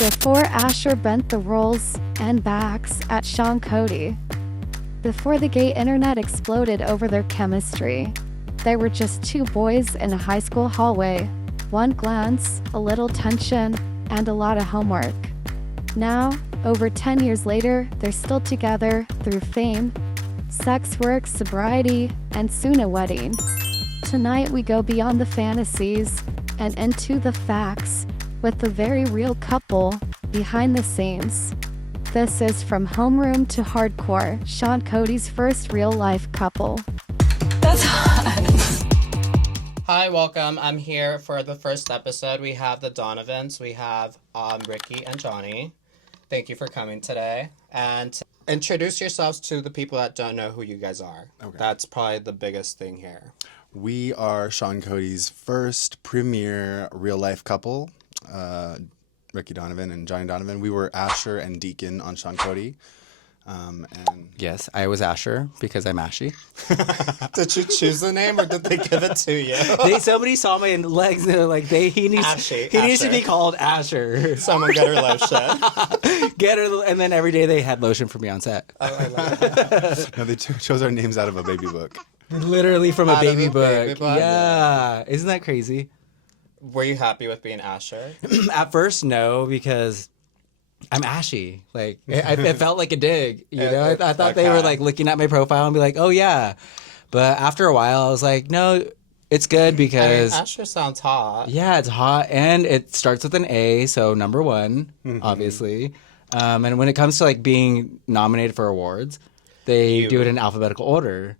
Before Asher bent the roles and backs at Sean Cody. Before the gay internet exploded over their chemistry. They were just two boys in a high school hallway. One glance, a little tension, and a lot of homework. Now, over 10 years later, they're still together through fame, sex work, sobriety, and soon a wedding. Tonight we go beyond the fantasies and into the facts with the very real couple behind the scenes. This is From Homeroom to Hardcore, Sean Cody's first real-life couple. That's hot. Hi, welcome. I'm here for the first episode. We have the Donovans. We have Ricky and Johnny. Thank you for coming today. And introduce yourselves to the people that don't know who you guys are. Okay. That's probably the biggest thing here. We are Sean Cody's first premier real-life couple, Ricky Donovan and Johnny Donovan. We were Asher and Deacon on Sean Cody. And Yes, I was Asher because I'm Ashy. Did you choose the name or did they give it to you? Somebody saw my legs and they're like, he needs to be called Asher. Someone get her lotion. Get her, and then every day they had lotion for me on set. Oh, I love it. no, they chose our names out of a baby book. Literally from a Out of baby a book. baby book? Yeah, isn't that crazy? Were you happy with being Asher? At first, no, because I'm ashy. Like, it felt like a dig. You know, I thought they were like looking at my profile and be like, oh yeah. But after a while, I was like, no, it's good because Asher sounds hot. yeah, it's hot and it starts with an A, so number one, obviously. And when it comes to like being nominated for awards, they do it in alphabetical order.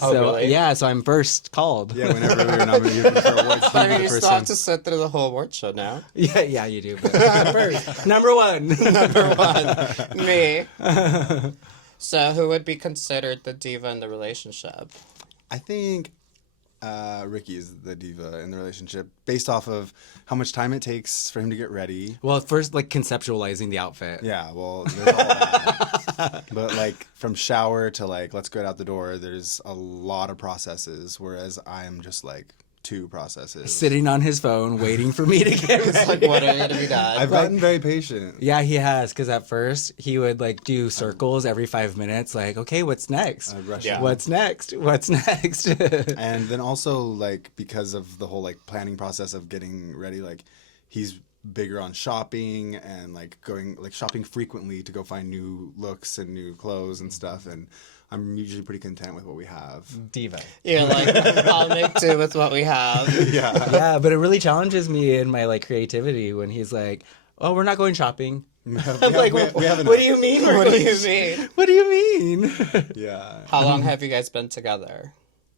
Oh, So really? yeah, so I'm first called. Yeah, whenever we were nominated for awards, I he mean, was you the still have person. to sit through the whole award show now. Yeah, you do. But first, number one. Number one, me. So who would be considered the diva in the relationship? I think Ricky is the diva in the relationship based off of how much time it takes for him to get ready. Well, first, like conceptualizing the outfit. Yeah, well, there's all that. But like from shower to like let's get out the door, there's a lot of processes, whereas I'm just like two processes. Sitting on his phone, waiting for me to get ready. It's like, what are going to be done? I've gotten very patient. Yeah, he has. Because at first, he would like do circles every 5 minutes. Like, okay, what's next? Yeah. What's next? What's next? And then also like because of the whole like planning process of getting ready, like he's bigger on shopping and like going like shopping frequently to go find new looks and new clothes and stuff. And I'm usually pretty content with what we have. Diva. You're like, I'll make do with what we have. Yeah. Yeah, but it really challenges me in my like creativity when he's like, "Oh, we're not going shopping." we I'm have- like, we have what do you mean? What do you mean? What do you mean? Yeah. How long have you guys been together?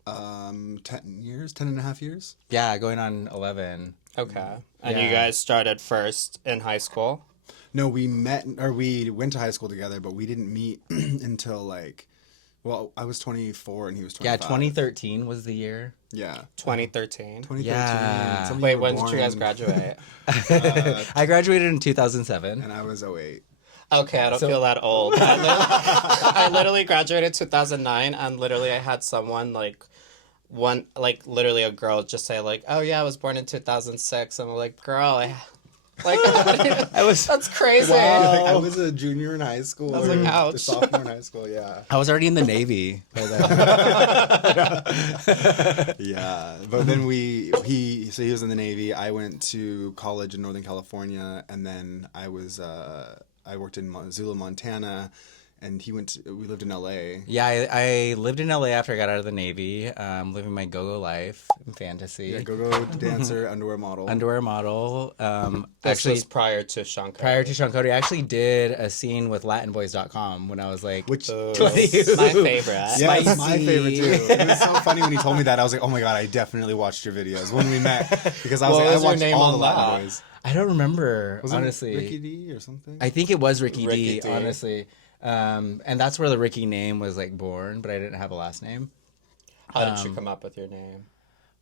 10 years, 10 and a half years. Yeah, going on 11. Okay. And Yeah. you guys started first in high school? No, we went to high school together, but we didn't meet until like, well, I was 24 and he was 25. Yeah, 2013 was the year. Yeah. 2013. 2013. Yeah. Some of Wait, you were when did you guys born, graduate? I graduated in 2007. And I was 08. Okay, I don't feel that old. I literally graduated 2009, and literally I had someone literally a girl just say like, "Oh yeah, I was born in 2006." I'm like, "Girl, that's crazy." I was a junior in high school. I was like, or ouch. a sophomore in high school, yeah. I was already in the Navy by then. Yeah. But then he was in the Navy. I went to college in Northern California, and then I worked in Missoula, Montana, and we lived in LA. Yeah, I lived in LA after I got out of the Navy, living my go-go life in fantasy. Yeah, go dancer, underwear model. Underwear model. This was prior to Sean Cody. Prior to Sean Cody, I actually did a scene with LatinBoys.com when I was like, Which My favorite. yeah, it's my Spicy. favorite too. It was so funny when he told me that. I was like, oh my god, I definitely watched your videos when we met because I was What like, was I your watched name all on the Latin that? Boys. I don't remember, Was it honestly. Ricky D or something? I think it was Ricky Ricky D, D. honestly. And that's where the Ricky name was like born, but I didn't have a last name. How did you come up with your name?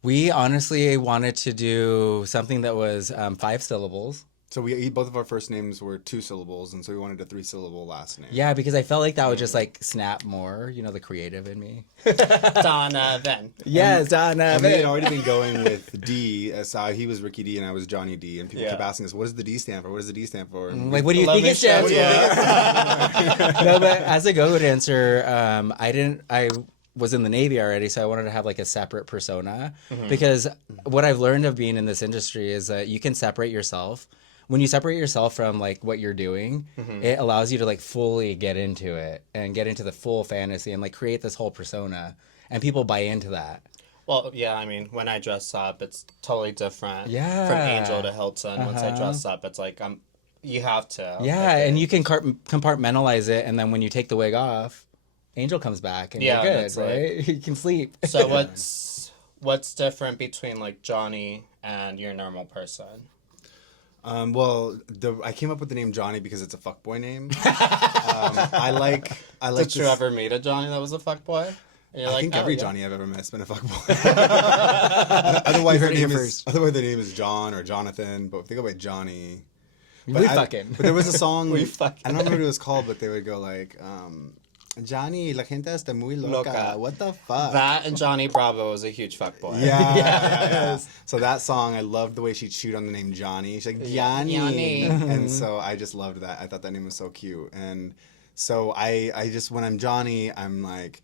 We honestly wanted to do something that was 5 syllables. So both of our first names were 2 syllables, and so we wanted a 3-syllable last name. Yeah, because I felt like that would just like snap more, the creative in me. Donovan. Yes, And we had Donovan. already been going with D. So he was Ricky D and I was Johnny D. And people Yeah. kept asking us, what does the D stand for? What does the D stand for? And Like, what do you Let think me it stands show for? No, but as a go-go dancer, I was in the Navy already, so I wanted to have like a separate persona because what I've learned of being in this industry is that you can separate yourself. When you separate yourself from like what you're doing, it allows you to like fully get into it and get into the full fantasy and like create this whole persona, and people buy into that. Well, yeah, I mean, when I dress up, it's totally different. Yeah. From Angel to Hilton. Once I dress up, it's like you have to. Yeah, and you can compartmentalize it, and then when you take the wig off, Angel comes back, and Yeah, you're good, that's right? You can sleep. So what's different between like Johnny and your normal person? Well, I came up with the name Johnny because it's a fuckboy name. I like. Did you ever meet a Johnny that was a fuckboy? And you're I like, think oh, every yeah. Johnny I've ever met has been a fuckboy. Otherwise, heard it here first. Otherwise, their name is John or Jonathan. But if they go by Johnny, We fucking. But there was a song. We I fucking. don't remember what it was called, but they would go like, Johnny, la gente está muy loca. Loca. What the fuck? That and Johnny Bravo was a huge fuckboy. Yeah. So that song, I loved the way she'd shoot on the name Johnny. She's like, Johnny. Johnny. And so I just loved that. I thought that name was so cute. And so I just, when I'm Johnny, I'm like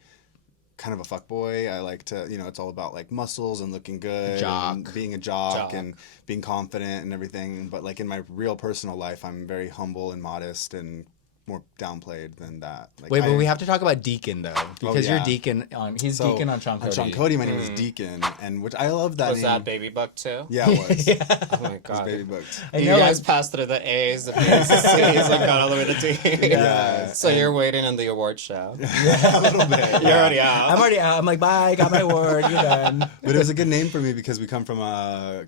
kind of a fuckboy. I like to, it's all about like muscles and looking good. Jock. And being a jock, Jock. and being confident and everything. But like in my real personal life, I'm very humble and modest and more downplayed than that. Like, Wait, but we have to talk about Deacon though, because yeah. you're Deacon. He's so, Deacon on Sean Cody. On Sean Cody, my name is Deacon, and which I love that Was name. that Baby Buck too? Yeah, it was. Oh my It was god. Baby Booked. I You know, guys passed through the A's, the B's, the C's, and got all the way to D. Yeah. So you're waiting in the award show. a little bit. You're already out. I'm already out. I'm like, bye. Got my award. You're done. But it was a good name for me because we come from a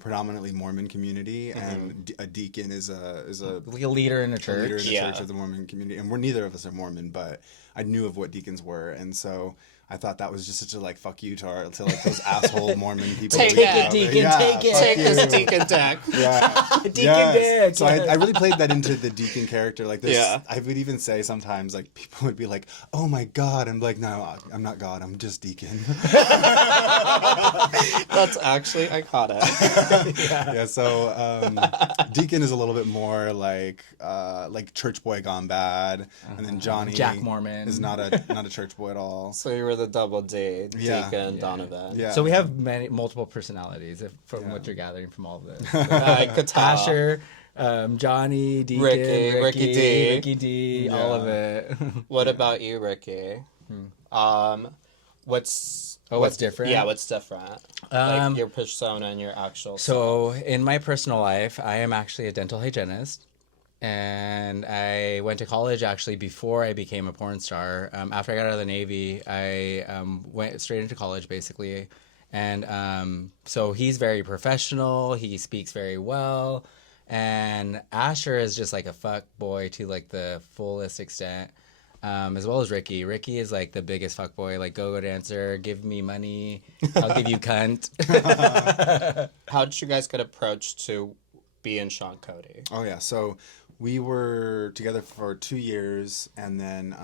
predominantly Mormon community, and a deacon is a Like a leader in a church. leader in the Yeah. church of the Mormon community, and neither of us are Mormon, but I knew of what deacons were, and so I thought that was just such a like fuck you to like those asshole Mormon people. Take we it, have. Deacon, Yeah, take it. fuck Take this you. deacon deck. Yeah. Deacon Yes. Dick. So I really played that into the deacon character. Like, Yeah. I would even say sometimes, like, people would be like, "Oh my God," I'm like, "No, I'm not God. I'm just deacon." That's actually iconic. Yeah. So deacon is a little bit more like church boy gone bad, and then Johnny Jack Mormon. is not a church boy at all. So you were the double D, Yeah. Deacon Yeah. Donovan. Yeah. So we have multiple personalities from what you're gathering from all of this. I could tell. Asher, Johnny, Deacon, Ricky D. Ricky D, all of it. What about you, Ricky? What's different? Yeah, what's different? Like your persona and your actual. So in my personal life, I am actually a dental hygienist. And I went to college actually before I became a porn star. After I got out of the Navy, I went straight into college basically. And so he's very professional. He speaks very well. And Asher is just like a fuck boy to like the fullest extent. As well as Ricky. Ricky is like the biggest fuck boy, like go-go dancer, give me money, I'll give you cunt. How did you guys get approached to be in Sean Cody? Oh yeah, so we were together for 2 years, and then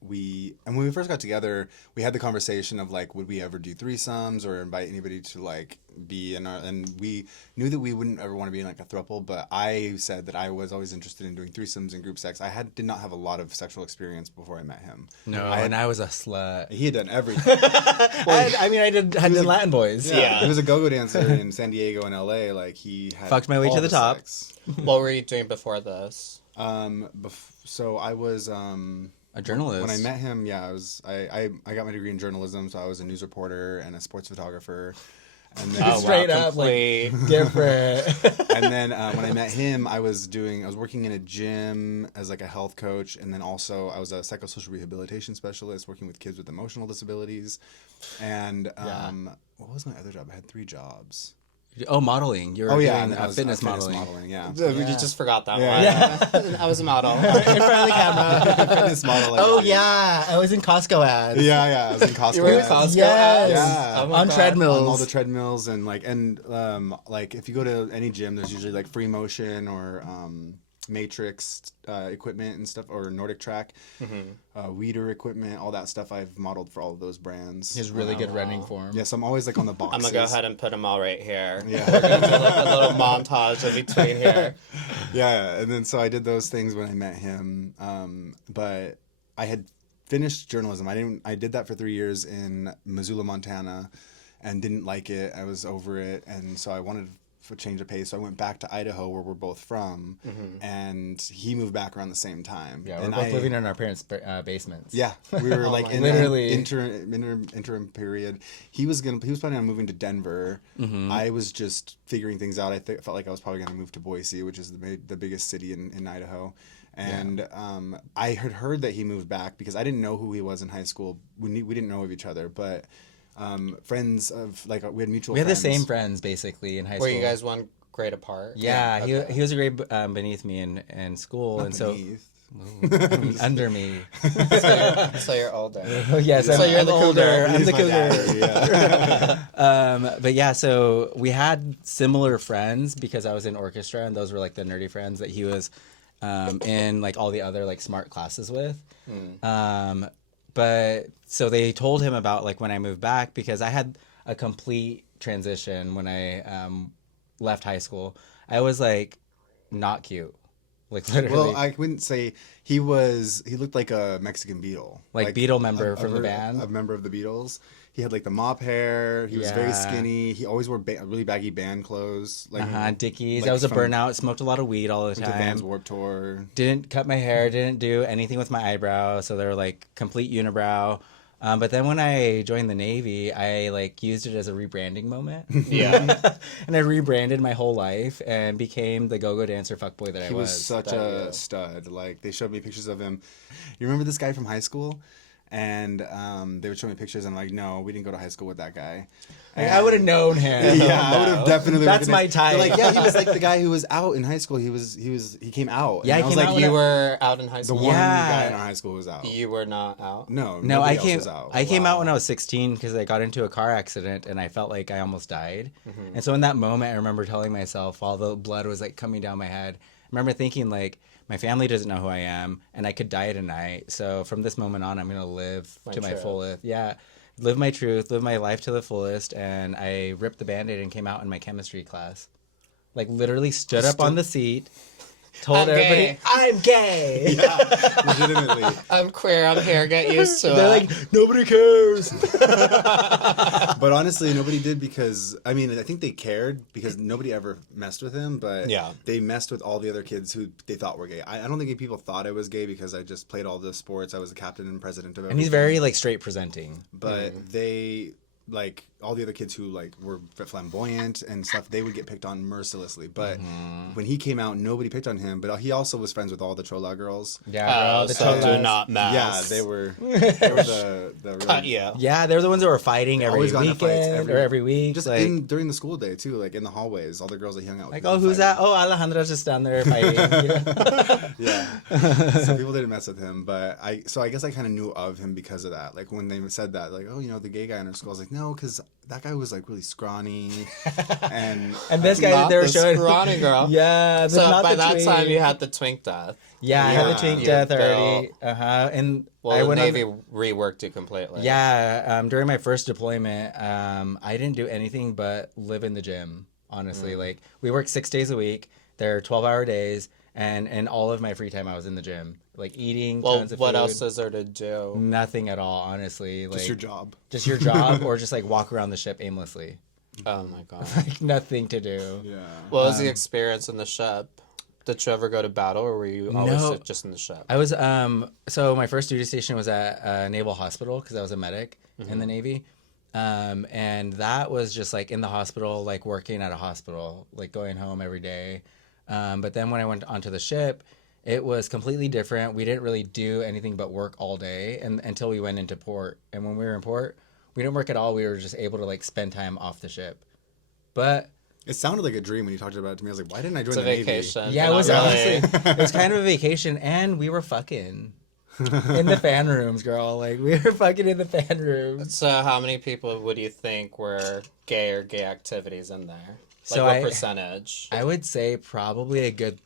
when we first got together, we had the conversation of like, would we ever do threesomes or invite anybody to like be in our, and we knew that we wouldn't ever want to be in like a throuple, but I said that I was always interested in doing threesomes and group sex. Did not have a lot of sexual experience before I met him. No, I was a slut. He had done everything. I did Latin boys. Yeah. He was a go-go dancer in San Diego and LA. Like he had Fucked my way all to the top. sex. What were you doing before this? So I was A journalist. when I met him. Yeah, I got my degree in journalism, so I was a news reporter and a sports photographer. And then, Straight up, like, different. and then when I met him, I was working in a gym as like a health coach, and then also I was a psychosocial rehabilitation specialist working with kids with emotional disabilities. And what was my other job? I had 3 jobs. Oh, modeling. You're Oh yeah, doing and then I was fitness modeling. Yeah. We just forgot that Yeah. one. I was a model. In front of the camera. Fitness modeling. Oh yeah, I was in Costco ads. Yeah. I was in Costco. You were in ads. Costco Yes. ads? Yeah. Oh my On God. treadmills. On all the treadmills and like if you go to any gym, there's usually like free motion or Matrix equipment and stuff, or Nordic Track, Weeder equipment, all that stuff. I've modeled for all of those brands. He has really good running form. Yes, I'm always like on the boxes. I'm going to go ahead and put them all right here. Yeah. We're going to do like a little montage in between here. Yeah, and then so I did those things when I met him, but I had finished journalism. I did that for 3 years in Missoula, Montana, and didn't like it. I was over it, and so I wanted a change of pace. So I went back to Idaho, where we're both from, and he moved back around the same time. Yeah, we're and both living in our parents' basements. Yeah, we were like in Literally. interim period. He was planning on moving to Denver. I was just figuring things out. I felt like I was probably going to move to Boise, which is the biggest city in Idaho. And I had heard that he moved back because I didn't know who he was in high school. We didn't know of each other, but friends of like we had mutual. We had friends. the same friends basically in high Were school. you guys one grade apart? Yeah, Okay. he was a grade beneath me in school, Not and so beneath. I mean, under me. So you're older. Yes, So you're the older. cougar. I'm He's the my cougar. daddy, yeah. But yeah, so we had similar friends because I was in orchestra, and those were like the nerdy friends that he was in like all the other like smart classes with. But so they told him about like when I moved back, because I had a complete transition when I left high school. I was like not cute. Like literally. Well, I wouldn't say he looked like a Mexican Beatle. Like Beatle member from the band? A member of the Beatles. He had like the mop hair. He was very Yeah. skinny. He always wore really baggy band clothes. Like Dickies. like I was a from- burnout. Smoked a lot of weed all the went to Vans time. Warped Tour. Didn't cut my hair. Didn't do anything with my eyebrows. So they were like complete unibrow. But then when I joined the Navy, I like used it as a rebranding moment. Yeah. And I rebranded my whole life and became the go-go dancer fuckboy that I He was such a stud. Like they showed me pictures of him. You remember this guy from high school? And they would show me pictures, and I'm like, no, we didn't go to high school with that guy. Like, I would have known him. Yeah, I would have definitely. That's my recognized- type. They're like, yeah, he was like the guy who was out in high school. He came out. Yeah, And he I was came like, out You were out in high the school? one Yeah. guy in our high school was out. You were not out? No, No, nobody I else came. was out. I came Wow. out when I was 16 because I got into a car accident and I felt like I almost died. And so in that moment, I remember telling myself, while the blood was like coming down my head, I remember thinking like, my family doesn't know who I am, and I could die tonight. So from this moment on, I'm gonna live to my truth. fullest. Yeah, live my truth, live my life to the fullest. And I ripped the Band-Aid and came out in my chemistry class. Like literally stood up on the seat, told I'm everybody, gay. I'm gay. Yeah, legitimately. I'm queer. I'm here. Get used to it. They're like, nobody cares. But honestly, nobody did because I mean I think they cared because nobody ever messed with him. But Yeah. they messed with all the other kids who they thought were gay. I don't think people thought I was gay because I just played all the sports. I was the captain and president of everything. And he's very like straight presenting. But they like all the other kids who like were flamboyant and stuff, they would get picked on mercilessly. But when he came out, nobody picked on him. But he also was friends with all the Chola girls. Yeah, bro. The so do Cholas. not mess. Yeah, they were the Cut you. Yeah, they're the ones that were fighting every always got into fights weekend or every week. just like, during the school day too, like in the hallways, all the girls that he hung out with. like, would oh, be who's that? fighting. Oh, Alejandra's just down there fighting. You know? Yeah. So people didn't mess with him, but I guess I kind of knew of him because of that. Like when they said that, like, oh, the gay guy in our school, I was like, no, because that guy was like really scrawny, and And this guy Not that they were the showing. scrawny girl. Yeah, So not by the that twink. time, you had the twink death. Yeah, I had the Yeah. twink You death built- already. And Well, I the went Navy on. reworked you completely. Yeah, during my first deployment, I didn't do anything but live in the gym. Honestly, like we worked 6 days a week. They're 12-hour days, and all of my free time I was in the gym, like eating Well, tons of what food. else is there to do? Nothing at all, honestly. Like just your job. just your job, or just like walk around the ship aimlessly. Oh my god. Like nothing to do. Yeah. What was the experience in the ship? Did you ever go to battle, or were you always No. just in the ship? I was so my first duty station was at Naval Hospital because I was a medic in the Navy. And that was just like in the hospital, like working at a hospital, like going home every day. But then when I went onto the ship, it was completely different. We didn't really do anything but work all day and until we went into port. And when we were in port, we didn't work at all. We were just able to like spend time off the ship. But It sounded like a dream when you talked about it to me. I was like, why didn't I join It's a the Navy? vacation. Yeah, but it was not really. honestly, it was kind of a vacation, and we were fucking in the fan rooms, girl. Like, we were fucking in the fan rooms. So how many people would you think were gay or gay activities in there? Like So what percentage? I would say probably a good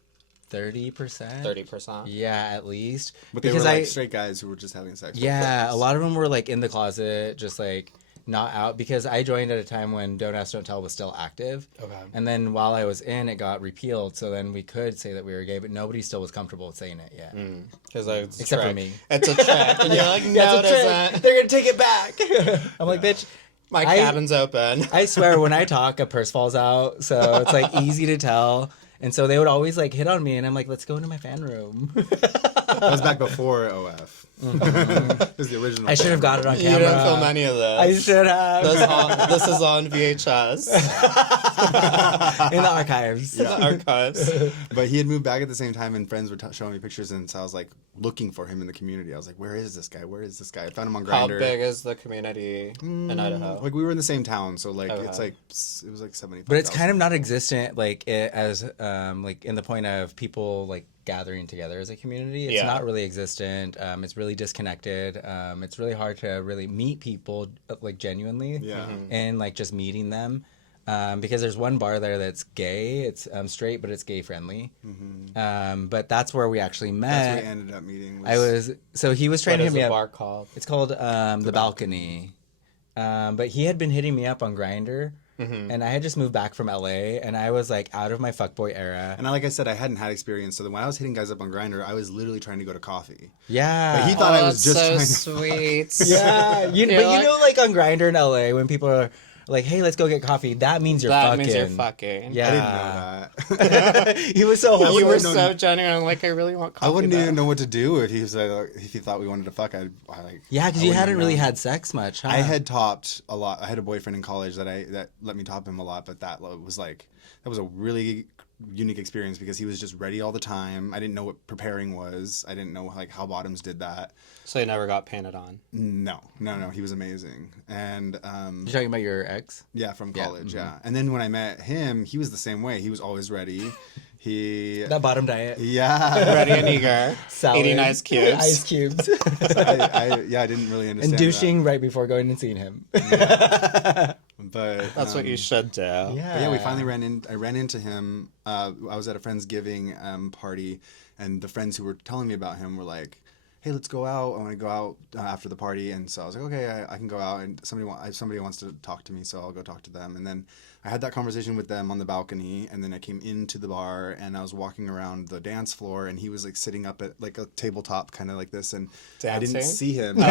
30%. 30%? Yeah, at least. But they were like straight guys who were just having sex. with Yeah, girls. a lot of them were like in the closet, just like not out, because I joined at a time when Don't Ask, Don't Tell was still active. Okay. And then while I was in, it got repealed. So then we could say that we were gay, but nobody still was comfortable with saying it yet. Because it's a Except for trick. me. It's a trick. And you're like, no, it That's a trick. isn't. They're gonna take it back. I'm like, bitch. My I- cabin's open. I swear, when I talk, a purse falls out, so it's like easy to tell. And so they would always like hit on me, and I'm like, let's go into my fan room. That was back before OF. It was the original. I should have got it on You camera. didn't film any of this. I should have. This is on VHS. In the archives. The archives. But he had moved back at the same time, and friends were showing me pictures, and so I was like looking for him in the community. I was like, "Where is this guy? Where is this guy?" I found him on How Grindr. big is the community in Idaho? Like we were in the same town, so like Okay. it's like it was like 75. But it's kind of not existent, like as like in the point of people like gathering together as a community. It's Yeah. not really existent. It's really disconnected. It's really hard to really meet people like genuinely. Yeah. And like just meeting them. Because there's one bar there that's gay. It's straight, but it's gay friendly. But that's where we actually met. That's where we ended up meeting. So he was trying What to is hit me the up. bar called? It's called the balcony. But he had been hitting me up on Grindr, and I had just moved back from LA, and I was like out of my fuckboy era. And like I said, I hadn't had experience. So then when I was hitting guys up on Grindr, I was literally trying to go to coffee. Yeah. But he thought I was just so trying to. sweet. Yeah, but You're you like- know, like on Grindr in LA, when people are like, "Hey, let's go get coffee," that means you're That fucking. means you're fucking. Yeah. I didn't know that. He was so You horrible. were wouldn't know- so genuine. Like, I really want coffee. I wouldn't though. even know what to do if he said if he thought we wanted to fuck. I like. Yeah, because I you wouldn't hadn't have really known. had sex much. Huh? I had topped a lot. I had a boyfriend in college that let me top him a lot, but that was a really unique experience because he was just ready all the time. I didn't know what preparing was. I didn't know like how bottoms did that. So you never got painted on. No, he was amazing. And You're talking about your ex? yeah, from Yeah, college, yeah. And then when I met him, he was the same way. He was always ready. He That bottom diet. yeah. Ready and eager. Salad. Eating ice cubes. Ice cubes. I didn't really understand And douching right before going and seeing him. that. But That's what you should do. But yeah, we finally I ran into him. I was at a friend's giving party, and the friends who were telling me about him were like, "Hey, let's go out. I want to go out after the party." And so I was like, "Okay, I can go out." And somebody wants to talk to me, so I'll go talk to them. And then I had that conversation with them on the balcony, and then I came into the bar, and I was walking around the dance floor, and he was like sitting up at like a tabletop, kind of like this, and I didn't Dancing? see him. No,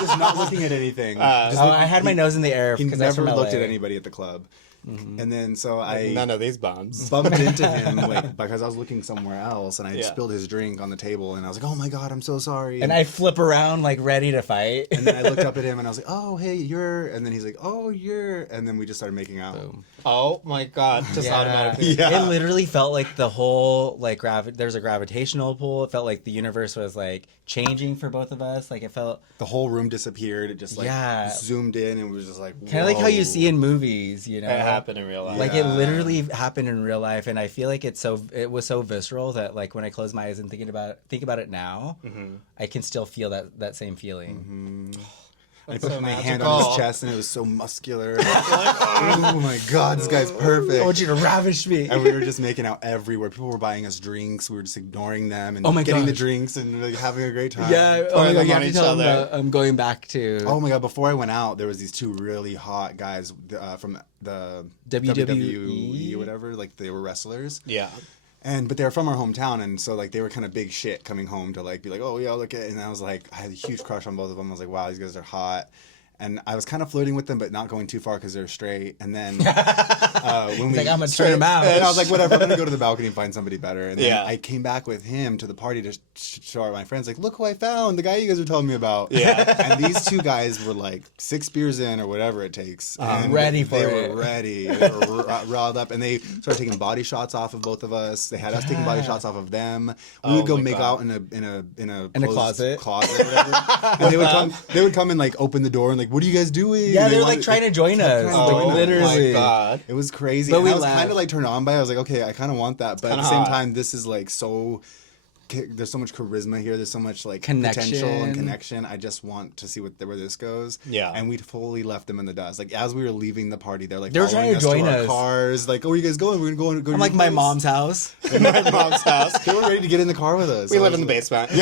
just not looking at anything. Just I had my nose in the air he because I was never from looked LA. at anybody at the club. And then so I None of these bums. bumped into him like because I was looking somewhere else, and I Yeah. spilled his drink on the table, and I was like, "Oh my god, I'm so sorry." And I flip around like ready to fight. and then I looked up at him, and I was like, "Oh, hey, you're," and then he's like, "Oh, you're," and then we just started making out. Oh my god. Just automatically. Yeah. It literally felt like the whole like there's a gravitational pull. It felt like the universe was like changing for both of us. Like it felt The whole room disappeared. It just like Yeah. zoomed in, and it was just like kind of like how you whoa. see in movies, you know. It happened in real life. Like Yeah. it literally happened in real life, and I feel like it was so visceral that like when I close my eyes and think about it now, I can still feel that same feeling. I put so my hand on his magical. chest, and it was so muscular. Oh my god, this guy's perfect. I want you to ravish me. And we were just making out everywhere. People were buying us drinks. We were just ignoring them and Oh my getting the gosh. drinks and like, having a great time. Yeah. Oh Pouring my god, them you on have to each tell them other. that I'm going back to. Oh my god! Before I went out, there was these two really hot guys from the WWE or whatever. Like they were wrestlers, Yeah. but they were from our hometown, and so like they were kind of big shit coming home to like be like, oh yeah, look at. And I was like, I had a huge crush on both of them. I was like, wow, these guys are hot. And I was kind of flirting with them, but not going too far because they're straight. And then when He's like, I'm gonna turn him out. and I was like, whatever, I'm gonna go to the balcony and find somebody better. And then Yeah. I came back with him to the party to show my friends, like, look who I found, the guy you guys were telling me about. Yeah. And these two guys were like 6 beers in or whatever it takes. And ready for they it. were ready. They were riled up. And they started taking body shots off of both of us. They had us taking body shots off of them. We Oh would go my make God. out in a In a closed closet. closet or whatever. And they would come and like open the door and like like, "What are you guys doing?" Yeah, they were wanted- like trying to join us. trying to Like, join us. literally. my God. It was crazy. But And we I was laughed. kind of like turned on by it. I was like, okay, I kind of want that. But at Kinda the same hot. time, this is like so. There's so much charisma here. There's so much like potential Connection. and connection. I just want to see where this goes. Yeah. And we fully left them in the dust. Like as we were leaving the party, they're like They were following trying to us join our us. cars. Like, oh, where you guys going? We're gonna go and go. I'm to like your my place." mom's house. My mom's house. They were ready to get in the car with us. We I live was in the like- basement.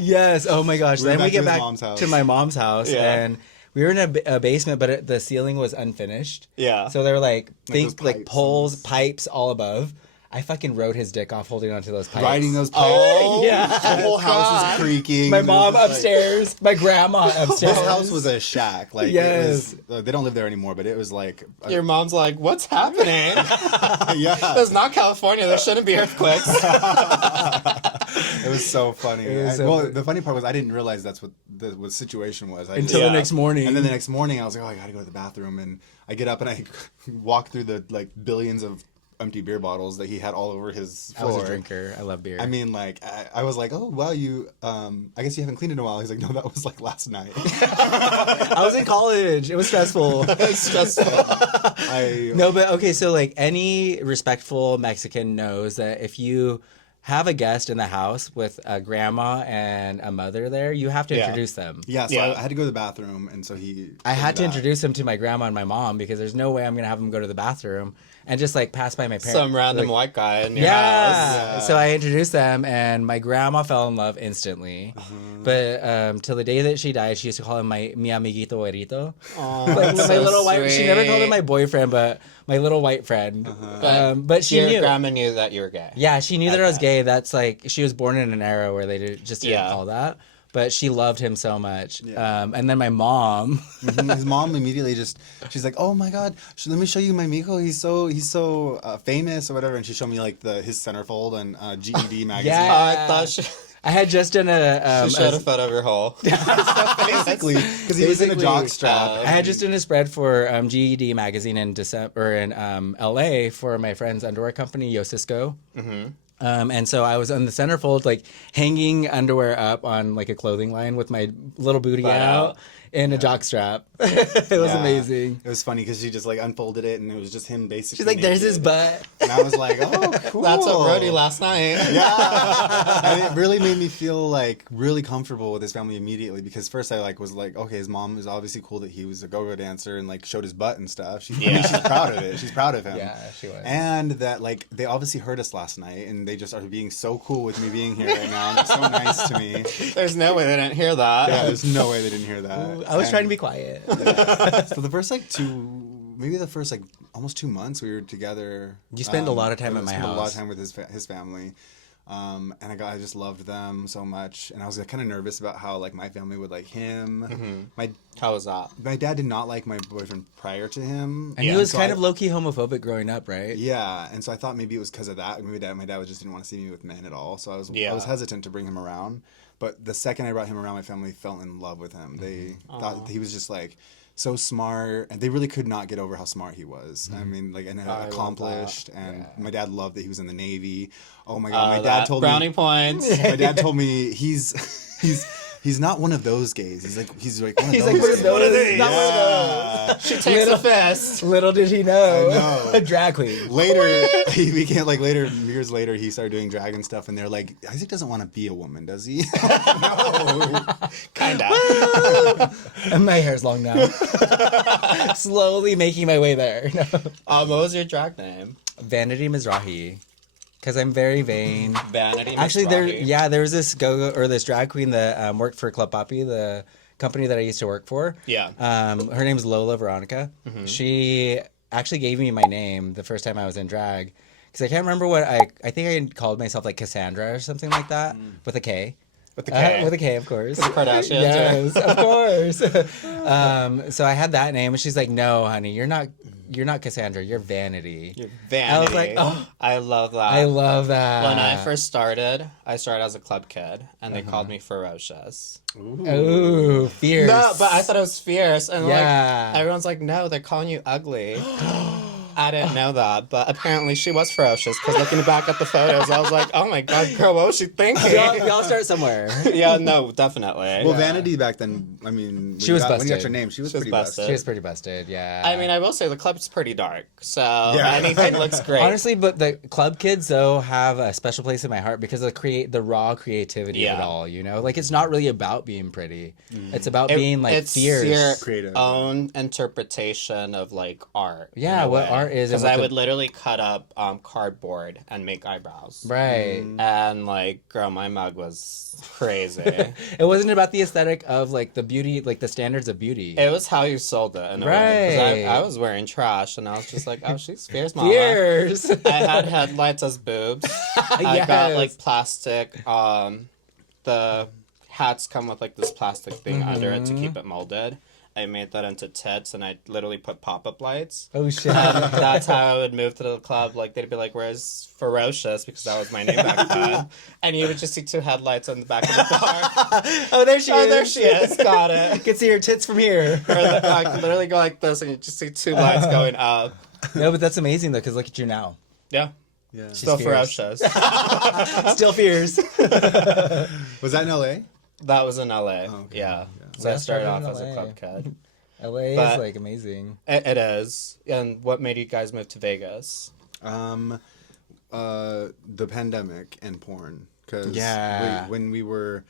Yes. Oh my gosh. We went Then we back to get his back mom's house. to my mom's house, Yeah. and we were in a basement, but the ceiling was unfinished. Yeah. So there were like those like pipes poles, almost. pipes all above. I fucking rode his dick off holding onto those pipes. Riding those pipes. Oh, yeah. The whole house is creaking. My There's mom just, like- upstairs, my grandma upstairs. This house was a shack. Like Yes. it was, they don't live there anymore, but it was like Your mom's like, what's happening? yeah. That's not California. There shouldn't be earthquakes. It was so funny. It was so well, funny. the funny part was I didn't realize that's what the situation was. I Until Yeah. the next morning. and then the next morning I was like, oh, I gotta go to the bathroom, and I get up and I walk through the like billions of empty beer bottles that he had all over his I floor. was a drinker. I love beer. I mean, like, I was like, oh, wow, you, I guess you haven't cleaned in a while. He's like, no, that was like last night. I was in college. It was stressful. It's stressful. No, but okay, so like any respectful Mexican knows that if you have a guest in the house with a grandma and a mother there, you have to Yeah. introduce them. Yeah, so Yeah. I had to go to the bathroom, and so I had to that. introduce him to my grandma and my mom because there's no way I'm gonna have them go to the bathroom and just like pass by my parents. Some random like, white guy in your yeah. house. Yeah. So I introduced them, and my grandma fell in love instantly. But till the day that she died, she used to call him mi amiguito güerito. Aw, Like that's my so little white. She never called him sweet. my boyfriend, but my little white friend. But she Your knew. grandma knew that you were gay. Yeah, she knew that I was Okay. gay. That's like she was born in an era where they just didn't Yeah. call that. But she loved him so much. Yeah. And then my mom. His mom immediately she's like, oh my god, let me show you my mijo. He's so famous or whatever. And she showed me like his centerfold and GED magazine. Yeah. I thought she I had just done showed a photo of your hole. Basically, because he was in a jock strap. I had just done a spread for GED magazine in December in LA for my friend's underwear company, Yosisco. And so I was on the centerfold, like hanging underwear up on like a clothing line with my little booty Butt out out. in a jock strap. It was Yeah. amazing. It was funny because she just like unfolded it, and it was just him basically. She's like, "There's his naked. butt." And I was like, oh, cool. That's what Brody last night. Yeah, and it really made me feel like really comfortable with his family immediately, because first I like was like, okay, his mom is obviously cool that he was a go-go dancer and like showed his butt and stuff. I mean, she's proud of it. She's proud of him. Yeah, she was. And that like they obviously heard us last night, and they just are being so cool with me being here right now. And it's so nice to me. There's no way they didn't hear that. Yeah, there's no way they didn't hear that. I was trying to And- be quiet. So the first like maybe the first like almost 2 months we were together. You spent a lot of time at my spent a lot house. of time with his family, and I just loved them so much, and I was kind of nervous about how like my family would like him. How was that? My dad did not like my boyfriend prior to him, And he Yeah. was So kind I- of low key homophobic growing up, right? Yeah, and so I thought maybe it was because of that. Maybe my dad just didn't want to see me with men at all. So I was Yeah. hesitant to bring him around. But the second I brought him around, my family fell in love with him. They thought he was just like so smart, and they really could not get over how smart he was. I mean, like and love accomplished. And my dad loved that he was in the Navy. Oh my Oh, god, my dad that told brownie me. points. My dad told me he's not one of those gays. He's like one of He's those. like, "One of gays." those, not Yeah. She takes a fist. Little did he know. I know. A drag queen. Later, he became like years later, he started doing drag and stuff, and they're like, Isaac doesn't want to be a woman, does he? No. Kinda. And my hair's long now. Slowly making my way there. No. What was your drag name? Vanity Mizrahi. Because I'm very vain. Vanity. Actually, Mizrahi. there was this this drag queen that worked for Club Papi, the company that I used to work for. Yeah. Her name's Lola Veronica. She actually gave me my name the first time I was in drag. Because I can't remember what I think I called myself like Cassandra or something like that with a K. With the K. With a K, of course. Kardashians. Yes, of course. So I had that name, and she's like, "No, honey, you're not Cassandra. You're Vanity." Vanity. I was like, oh. I love that. I love that. When I first started, I started as a club kid, and they called me Ferocious. Ooh, fierce. No, but I thought it was fierce, and Yeah. like everyone's like, no, they're calling you ugly. I didn't know that, but apparently she was ferocious. Because looking back at the photos, I was like, "Oh my god, girl, what was she thinking?" Y'all start somewhere. Yeah, no, definitely. Well, Vanity back then, I mean, when She was when you got busted. your name, she was She was pretty busted. busted. She was pretty busted, yeah. I mean, I will say the club's pretty dark, so Yeah. anything looks great. Honestly, but the club kids though have a special place in my heart because of the raw creativity of it Yeah. all. You know, like it's not really about being pretty; it's about being like it's fierce. your Creative. own interpretation of like art. Yeah, in a what way. art is and Because what I the- would literally cut up cardboard and make eyebrows. Right. And like, girl, my mug was crazy. It wasn't about the aesthetic of like the beauty, like the standards of beauty. It was how you sold it. In a way. 'Cause Right. I was wearing trash, and I was just like, oh, she's fierce, mama. Fierce. I had headlights as boobs. I got Yes. like plastic. The hats come with like this plastic thing under it to keep it molded. I made that into tits, and I literally put pop-up lights. Oh shit. That's how I would move to the club. Like, they'd be like, "Where's Ferocious?" Because that was my name back then. And you would just see two headlights on the back of the car. Oh, there she is. Oh, there she is. Got You it. can see her tits from here. Or like, literally go like this, and you just see two lights going up. No, but that's amazing though, because look at you now. Yeah. Yeah. Still fierce. ferocious. Still fierce. Was that in LA? That was in LA. okay. Yeah. Yeah. So I Yeah, started started off in as a LA. club kid. LA But- is like amazing. It is. And what made you guys move to Vegas? The pandemic and porn. Because Yeah. when we were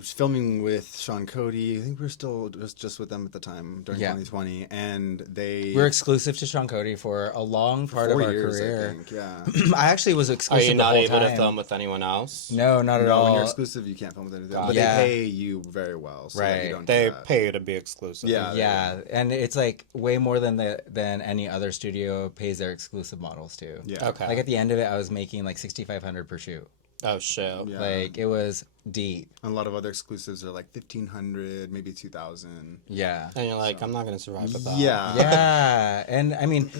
filming with Sean Cody, I think we were still just with them at the time during Yeah. 2020, and they We're exclusive to Sean Cody for a long part of 4 our years, career. I think. Yeah. I actually was Are exclusive you the not whole able to time. film with anyone else? No, not at No, all. when you're exclusive, you can't film with anything. But Yeah. they pay you very well, so that Right. you don't They do that. pay you to be exclusive. Yeah. Yeah, and it's like way more than any other studio pays their exclusive models too. Yeah. Okay. Like at the end of it, I was making like $6,500 per shoot. Oh, shoot. Yeah. Like it was deep. And a lot of other exclusives are like 1,500, maybe 2,000. Yeah. And you're like, I'm not going to survive with that. Yeah. Yeah, and I mean,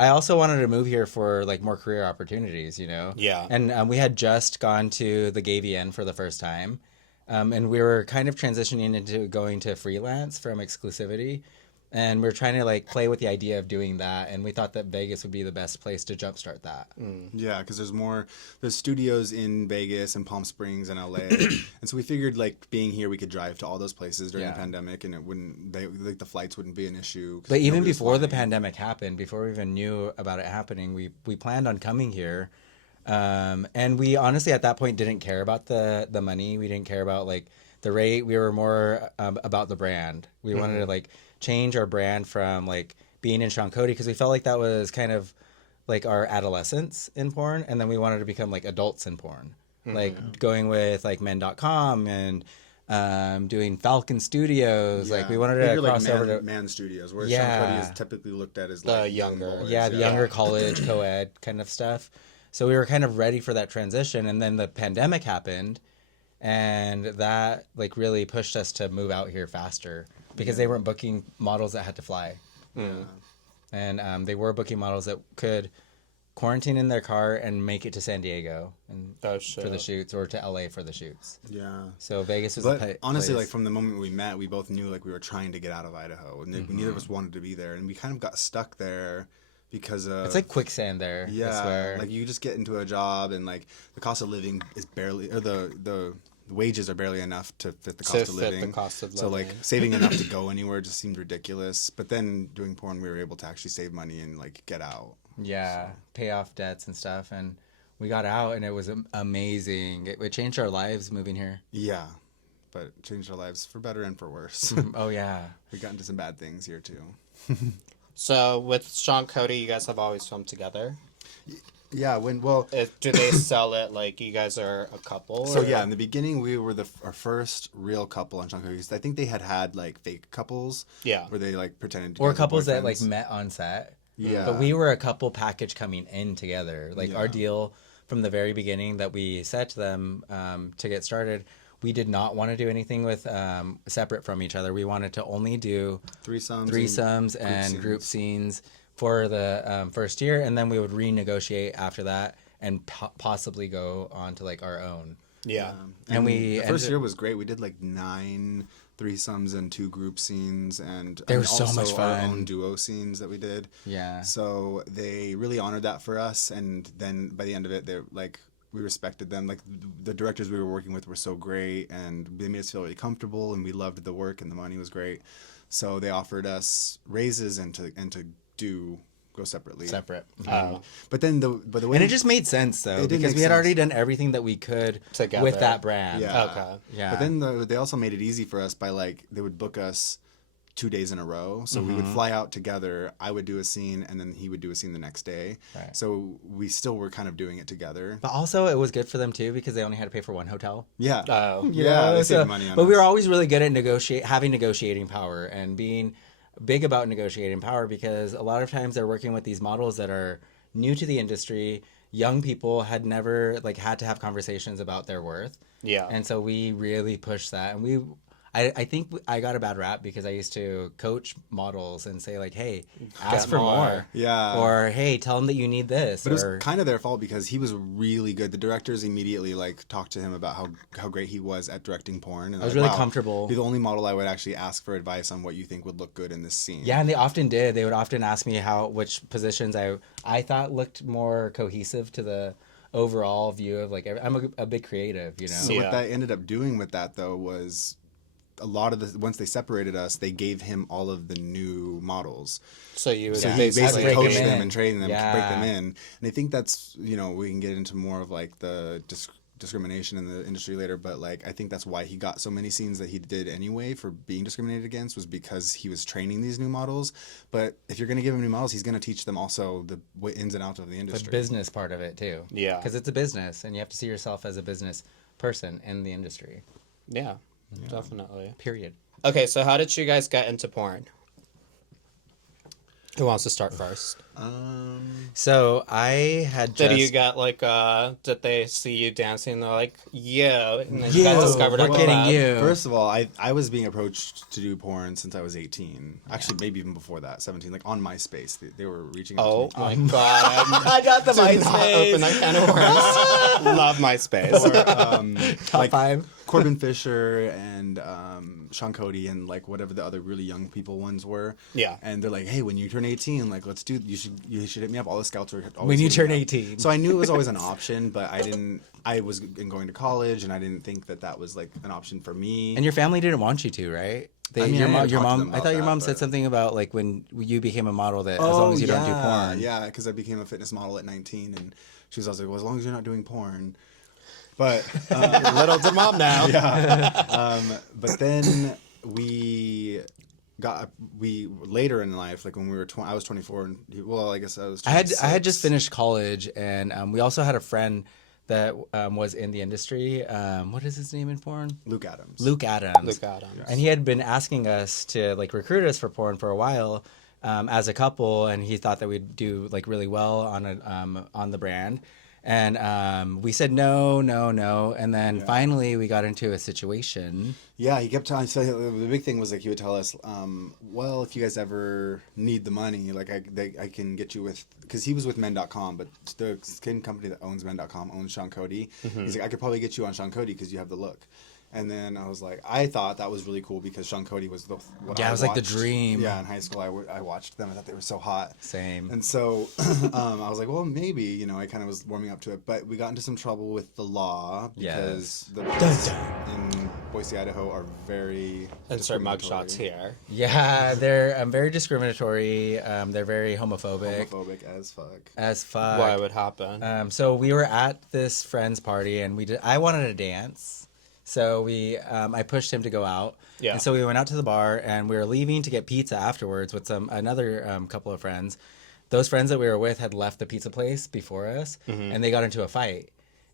I also wanted to move here for like more career opportunities, you know. Yeah. And we had just gone to the Gay VN for the first time, and we were kind of transitioning into going to freelance from exclusivity, and we are trying to like play with the idea of doing that, and we thought that Vegas would be the best place to jumpstart that. Yeah, because there's studios in Vegas and Palm Springs and LA, and so we figured like being here, we could drive to all those places during Yeah. the pandemic, and the flights wouldn't be an issue. 'cause But even nobody was before the flying. pandemic happened, before we even knew about it happening, we planned on coming here. And we honestly at that point didn't care about the money. We didn't care about like the rate. We were more about the brand. We wanted to like change our brand from like being in Sean Cody because we felt like that was kind of like our adolescence in porn. And then we wanted to become like adults in porn, like going with like men.com and doing Falcon Studios. Like we wanted to Figure, cross over to man studios, where Yeah. Sean Cody is typically looked at as The like young younger. boys. the younger college co-ed kind of stuff. So we were kind of ready for that transition, and then the pandemic happened, and that like really pushed us to move out here faster because they weren't booking models that had to fly, and they were booking models that could quarantine in their car and make it to San Diego and Oh, for the shit. shoots or to LA for the shoots. Yeah. So Vegas was But the honestly, place. like from the moment we met, we both knew like we were trying to get out of Idaho, and neither of us wanted to be there, and we kind of got stuck there because of it's like quicksand there. I yeah, swear. like you just get into a job and like the cost of living is barely, or the wages are barely enough to fit the To cost of fit the living. cost of So like living. saving enough to go anywhere just seemed ridiculous. But then doing porn, we were able to actually save money and like get out. Yeah, pay off debts and stuff, and we got out, and it was amazing. It changed our lives moving here. Yeah, but it changed our lives for better and for worse. Oh yeah, We got into some bad things here too. So with Sean Cody, you guys have always filmed together. Yeah, Do they sell it like you guys are a couple? so or- yeah, in the beginning we were our first real couple on Sean Cookies. I think they had like fake couples. Yeah. Where they like pretended to or be couples that like boyfriends. met on set. Yeah. But we were a couple package coming in together. Like our Yeah. deal from the very beginning that we said to them to get started, we did not want to do anything with separate from each other. We wanted to only do threesomes and group scenes for the first year, and then we would renegotiate after that and possibly go on to like our own. Yeah. And we the first ended- year was great. We did like 9 threesomes and 2 group scenes, and They were so also much our fun. own duo scenes that we did. Yeah. So they really honored that for us, and then by the end of it, they like we respected them. Like the directors we were working with were so great, and they made us feel really comfortable, and we loved the work, and the money was great. So they offered us raises and to go separately. Separate. Oh. But then the way And it just made sense though, It did because make we had sense. already done everything that we could Together. with that brand. Yeah. Okay. Yeah. But then they also made it easy for us by like they would book us 2 days in a row. So we would fly out together. I would do a scene and then he would do a scene the next day. Right. So we still were kind of doing it together. But also, it was good for them too because they only had to pay for one hotel. Yeah. Oh. Yeah, they so- saved money on But we were us. always really good at having negotiating power and being big about negotiating power because a lot of times they're working with these models that are new to the industry. Young people had never had to have conversations about their worth. Yeah. And so we really pushed that, and I think I got a bad rap because I used to coach models and say like, "Hey, ask Get for more. more." Yeah. Or, "Hey, tell them that you need this." But it or, was kind of their fault because he was really good. The directors immediately talked to him about how great he was at directing porn. And I was like, really wow, comfortable. You're the only model I would actually ask for advice on what you think would look good in this scene. Yeah, and they often did. They would often ask me which positions I thought looked more cohesive to the overall view of I'm a big creative, you know. So Yeah. what that ended up doing with that though was a lot of once they separated us, they gave him all of the new models. So you would So he basically basically break coached them them in. and trained them, Yeah. break them in. And I think that's, we can get into more of the discrimination in the industry later, but I think that's why he got so many scenes that he did anyway for being discriminated against was because he was training these new models. But if you're going to give him new models, he's going to teach them also the ins and outs of the The industry. business part of it too. Yeah. Because it's a business, and you have to see yourself as a business person in the industry. Yeah, definitely. Period. Okay, so how did you guys get into porn? Who wants to start first? So I had just. Did you get did they see you dancing? They're like, yeah, and then You, you got discovered at we're the getting club? you. First of all, I was being approached to do porn since I was 18. Actually, maybe even before that, 17. On MySpace, they were reaching out Oh to me. my god! I got the Do not open that can of worms. Love MySpace. Top 5. Corbin Fisher and Sean Cody and whatever the other really young people ones were. Yeah. And they're like, hey, when you turn 18, let's do. You should hit me up. All the scouts are always When you hitting turn me up. 18. So I knew it was always an option, but I didn't. I was going to college, and I didn't think that was an option for me. And your family didn't want you to, right? I mean, your I didn't your talk to mom. them I about thought your that, mom said but- something about when you became a model that as long as you don't do porn. Yeah, because I became a fitness model at 19, and she was always like, well, as long as you're not doing porn. But Little to mom now. but then we later in life, when we were I was 24, and I guess I was. 26. I had just finished college, and we also had a friend that was in the industry. What is his name in porn? Luke Adams. Luke Adams. Luke Adams. And he had been asking us to recruit us for porn for a while as a couple, and he thought that we'd do really well on the brand. And we said no, and then finally we got into a situation. Yeah, he kept telling. So the big thing was he would tell us, well, if you guys ever need the money, I can get you with, because he was with men.com, but the skin company that owns men.com owns Sean Cody. He's like, I could probably get you on Sean Cody because you have the look. And then I was like, I thought that was really cool because Sean Cody was what Yeah, I it was the watched. dream. Yeah, in high school I watched them. I thought they were so hot. Same. And so I was like, well, maybe, I kind of was warming up to it. But we got into some trouble with the law because the police in Boise, Idaho are very Insert discriminatory. mugshots here. Yeah, they're very discriminatory. They're very homophobic. Homophobic as fuck. As fuck. Why would happen? So we were at this friend's party, and I wanted to dance. So I pushed him to go out. Yeah. And so we went out to the bar, and we were leaving to get pizza afterwards with another couple of friends. Those friends that we were with had left the pizza place before us, and they got into a fight.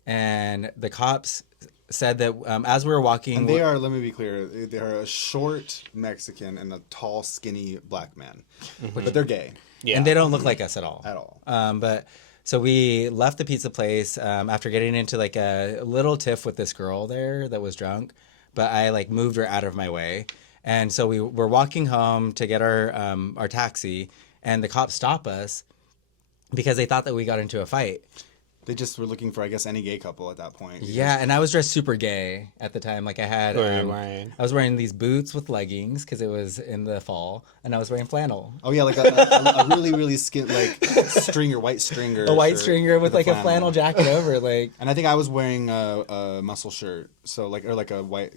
And the cops said that as we were walking, And they are, let me be clear, they are a short Mexican and a tall, skinny black man. But they're gay Yeah. and they don't look like us at all. at all. But so we left the pizza place after getting into a little tiff with this girl there that was drunk, but I moved her out of my way, and so we were walking home to get our taxi, and the cops stop us because they thought that we got into a fight. They just were looking for, I guess, any gay couple at that point. Yeah, and I was dressed super gay at the time. Like I had, What were you wearing? I was wearing these boots with leggings because it was in the fall, and I was wearing flannel. Oh yeah, like a really really skin like stringer, white stringer. A white shirt stringer with like a flannel jacket over, like. And I think I was wearing a muscle shirt, so like or like a white,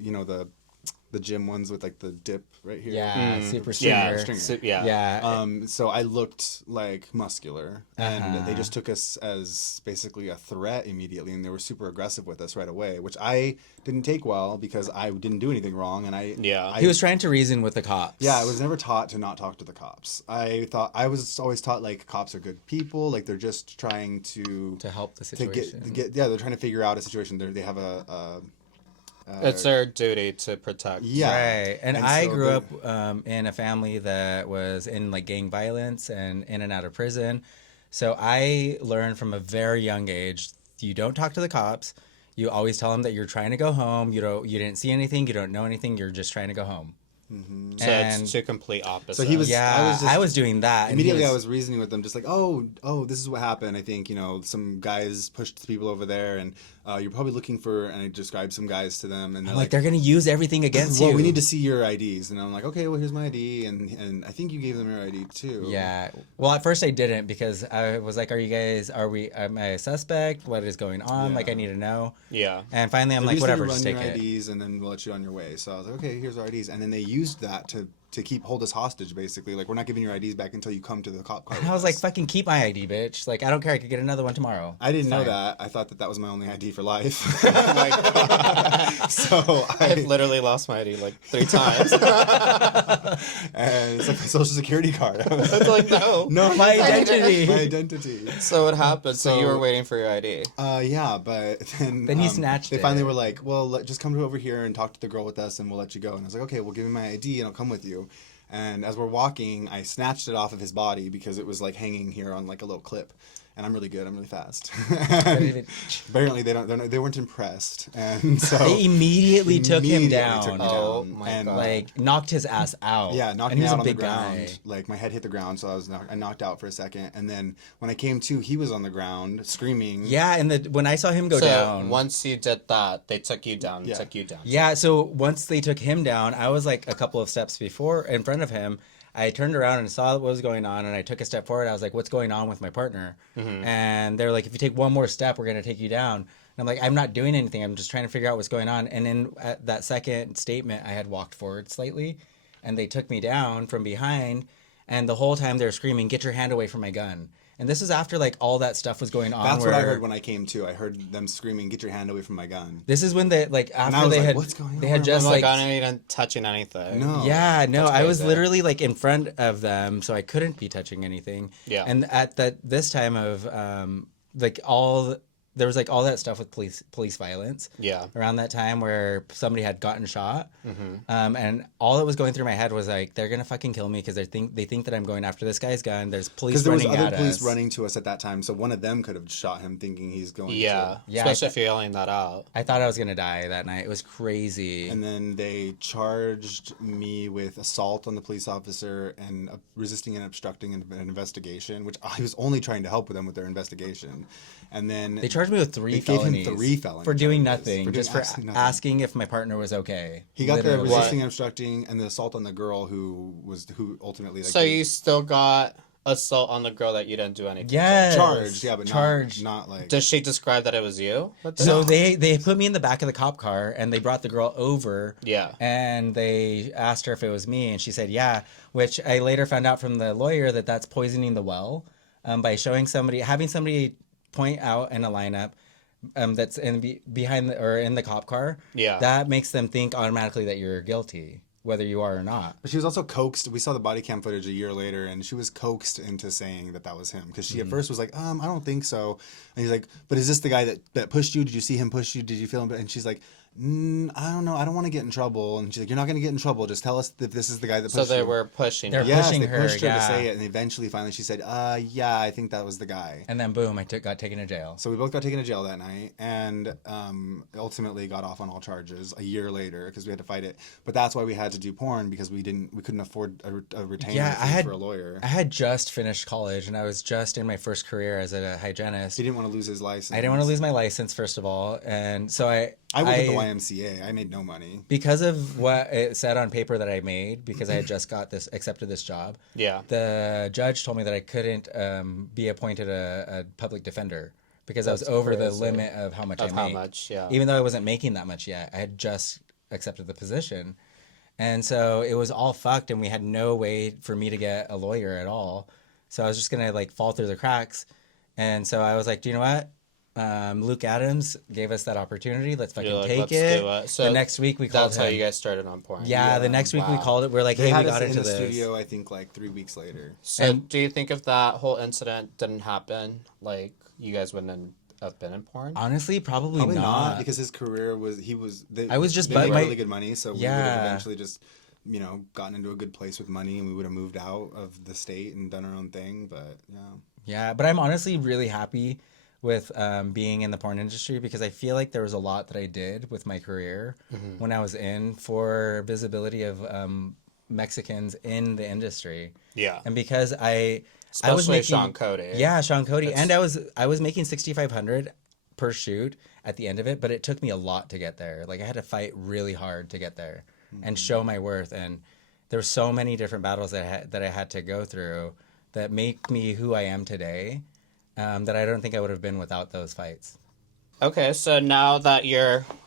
the gym ones with like the dip right here. Yeah, super Yeah, stringer. yeah. Yeah. So I looked like muscular, and they just took us as basically a threat immediately, and they were super aggressive with us right away, which I didn't take well because I didn't do anything wrong, and He was trying to reason with the cops. Yeah, I was never taught to not talk to the cops. I was always taught like cops are good people, like they're just trying to help the situation. they're trying to figure out a situation. They have It's their duty to protect. Yeah. Right. And And I so grew they- up in a family that was in like gang violence and in and out of prison. So I learned from a very young age, you don't talk to the cops. You always tell them that you're trying to go home. You didn't see anything. You don't know anything. You're just trying to go home. So it's two complete opposites. So he was- Yeah, I was doing that. and he Immediately, I was reasoning with them, just like, oh, this is what happened. I think some guys pushed people over there, and you're probably looking for. And I described some guys to them, and they're like, they're gonna use everything against well, you. we need to see your IDs, and I'm like, okay, well, here's my ID, and I think you gave them your ID too. Yeah. Well, at first I didn't because I was like, am I a suspect? What is going on? Yeah. Like, I need to know. Yeah. And finally, I'm They like, just need whatever, to just run take your it. IDs, and then we'll let you on your way. So I was like, okay, here's our IDs, and then they used that to hold us hostage, basically. Like, we're not giving your IDs back until you come to the cop car. And I was like, fucking keep my ID, bitch. Like, I don't care. I could get another one tomorrow. I didn't It's know fine. that. I thought that was my only ID for life. Oh my God. So I've literally lost my ID like 3 times. and it's like my social security card. It's like, no. No, My I need to- identity. my identity. So what happened? So you So- were waiting for your ID. Yeah, but then Then you snatched They it. finally were like, "Well, just come over here and talk to the girl with us, and we'll let you go." And I was like, "Okay, well, give me my ID, and I'll come with you." And as we're walking, I snatched it off of his body because it was like hanging here on like a little clip. And I'm really good. I'm really fast. And apparently, they weren't impressed, and so They immediately took him down. took me Oh down, my and, God. Like, knocked his ass out. Yeah, knocked and me he was out a on the big ground. guy. Like my head hit the ground, so I knocked out for a second, and then when I came to, he was on the ground screaming. Yeah, and when I saw him go So down. once you did that, they took you down. Yeah. Took you down. Yeah, so once they took him down, I was like a couple of steps in front of him. I turned around and saw what was going on, and I took a step forward. I was like, what's going on with my partner? And they're like, if you take one more step, we're going to take you down. And I'm like, I'm not doing anything. I'm just trying to figure out what's going on. And in at that second statement, I had walked forward slightly, and they took me down from behind. And the whole time they were screaming, get your hand away from my gun. And this is after like all that stuff was going on. That's what I where- heard when I came to. I heard them screaming, "Get your hand away from my gun!" This is when they like And I after was they like, had "What's going they on? had Oh just my like God, I'm not even touching anything. No. yeah, no, That's I was crazy. literally like in front of them, so I couldn't be touching anything. Yeah. And at this time of there was like all that stuff with police violence. Yeah. Around that time where somebody had gotten shot, and all that was going through my head was like, they're gonna fucking kill me because they think that I'm going after this guy's gun. There's police Because there was running other at police us. running to us at that time, so one of them could have shot him, thinking he's going. Yeah. Yeah, Especially if you're yelling that out. I thought I was gonna die that night. It was crazy. And then they charged me with assault on the police officer and resisting and obstructing an investigation, which I was only trying to help them with their investigation. And then They charged me with 3 They gave him felonies. 3 felony for doing charges, nothing, for doing just for absolutely nothing. asking if my partner was okay. He got the Literally. resisting and obstructing and the assault on the girl who ultimately like, So you still got assault on the girl that you didn't do anything. Yes. charged, yeah, but charged. not like Does she describe that it was you? So they put me in the back of the cop car and they brought the girl over. Yeah. And they asked her if it was me, and she said yeah. Which I later found out from the lawyer that's poisoning the well, by having somebody point out in a lineup. That's behind or in the cop car. Yeah. That makes them think automatically that you're guilty, whether you are or not. But she was also coaxed. We saw the body cam footage a year later, and she was coaxed into saying that was him. Because she at first was like, I don't think so. And he's like, but is this the guy that pushed you? Did you see him push you? Did you feel him? And she's like, I don't know. I don't want to get in trouble. And she's like, you're not going to get in trouble. Just tell us if this is the guy that pushed So they you. were pushing. They're her. Yes, pushing they her, pushed her to yeah. say it. And eventually, finally, she said, yeah, I think that was the guy. And then boom, got taken to jail. So we both got taken to jail that night, and ultimately got off on all charges a year later because we had to fight it. But that's why we had to do porn, because we couldn't afford a retainer fee for a lawyer. I had just finished college, and I was just in my first career as a hygienist. He didn't want to lose his license. I didn't want to lose my license, first of all, and so I worked at the YMCA. I made no money. Because of what it said on paper that I made, because I had just accepted this job. Yeah. The judge told me that I couldn't be appointed a public defender because I was over the limit of how much I made. How much, yeah. Even though I wasn't making that much yet, I had just accepted the position. And so it was all fucked, and we had no way for me to get a lawyer at all. So I was just going to like fall through the cracks. And so I was like, do you know what? Luke Adams gave us that opportunity. Let's fucking take it. Do it. So the next week we called that's him. how you guys started on porn. Yeah, the next week we Wow. called it. We're like, They hey, had we us got in into the this. studio, I think, like 3 weeks later. So do you think if that whole incident didn't happen, like you guys wouldn't have been in porn? Honestly, probably Probably not, not. because his career was I was just they made my- really good money, so we would have Yeah. eventually just gotten into a good place with money, and we would have moved out of the state and done our own thing. But yeah. Yeah, but I'm honestly really happy with being in the porn industry because I feel like there was a lot that I did with my career when I was in for visibility of Mexicans in the industry. Yeah. And because I was Especially making Sean Cody. Yeah, Sean Cody. And I was making $6,500 per shoot at the end of it, but it took me a lot to get there. Like I had to fight really hard to get there and show my worth. And there were so many different battles that I had to go through that make me who I am today. That I don't think I would have been without those fights. Okay, so now that